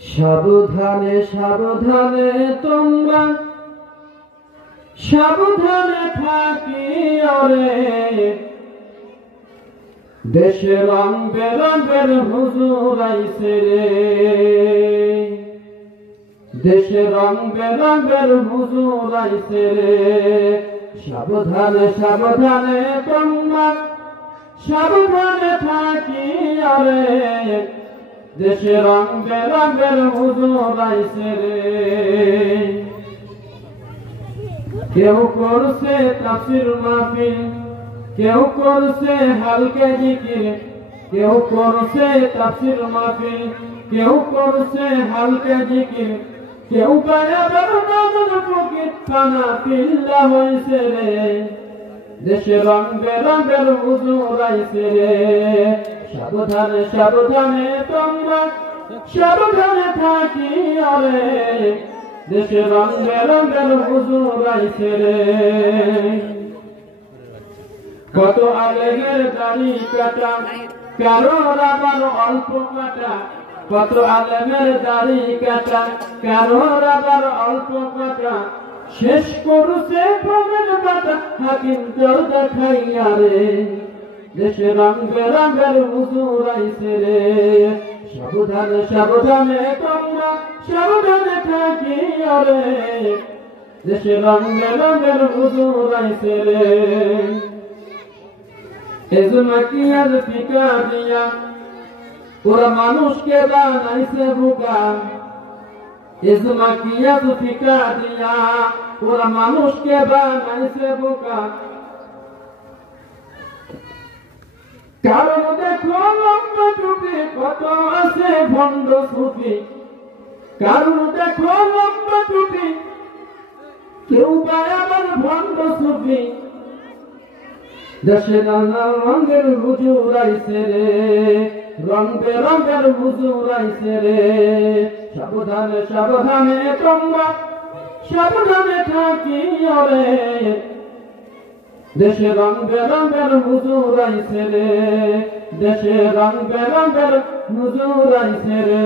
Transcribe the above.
সাবধানে সাবধানে তোমরা সাবধানে থাকিও রে, দেশে রং বেরঙের হুজুর আইছে রে, দেশে রং বেরঙের হুজুর আইছে রে। সাবধানে সাবধানে তোমরা সাবধানে থাকিও রে, দেশে রং বেরঙের হুজুর আইছে রে। কেউ করছে তাফসীর মাহফিল, কেউ করছে হালকা জিকির, কেউ করছে তাফসীর মাহফিল, কেউ করছে হালকা জিকির, কেউ বায়াবার নামাজ ফকির খানা পিল্লা হইছে রে, দেশে রং বেরঙের হুজুর আইছে রে। সাবধানে সাবধানে তোমরা সাবধানে থাকিও রে, দেশে রং বেরঙের হুজুর আইছে রে। কত আলেমের দাড়ি কাটা, কারোর আবার অল্প কাটা, কত আলেমের দাড়ি কাটা, কারোর আবার অল্প কাটা, শেষ করছে প্রমের কাটা হাকিম চোর দেখাইয়া রে, দেশে রং বেরঙের হুজুর আইছে রে। সাবধানে সাবধানে তোমরা সাবধানে থাকিও রে, দেশে রং বেরঙের হুজুর আইছে রে। এজমাকিয়ার ফিকা দিয়া ওরা মানুষকে বানাইছে বোকা, এজমাকিয়ার ফিকা দিয়া ওরা মানুষকে বানাইছে বোকা। কারণ দেখো লম্বা টুপি কত আছে ভণ্ড সুফি, কারণ দেখো লম্বা টুপি কেউ বা আবার ভণ্ড সুফি, দেশে নানা রঙের হুজুর আইছে রে, রং বেরঙের হুজুর আইছে রে। সাবধানে সাবধানে তোমরা সাবধানে থাকিও রে, দেশে রং বেরঙের হুজুর আইছে রে, দেশে রং বেরঙের হুজুর আইছে রে।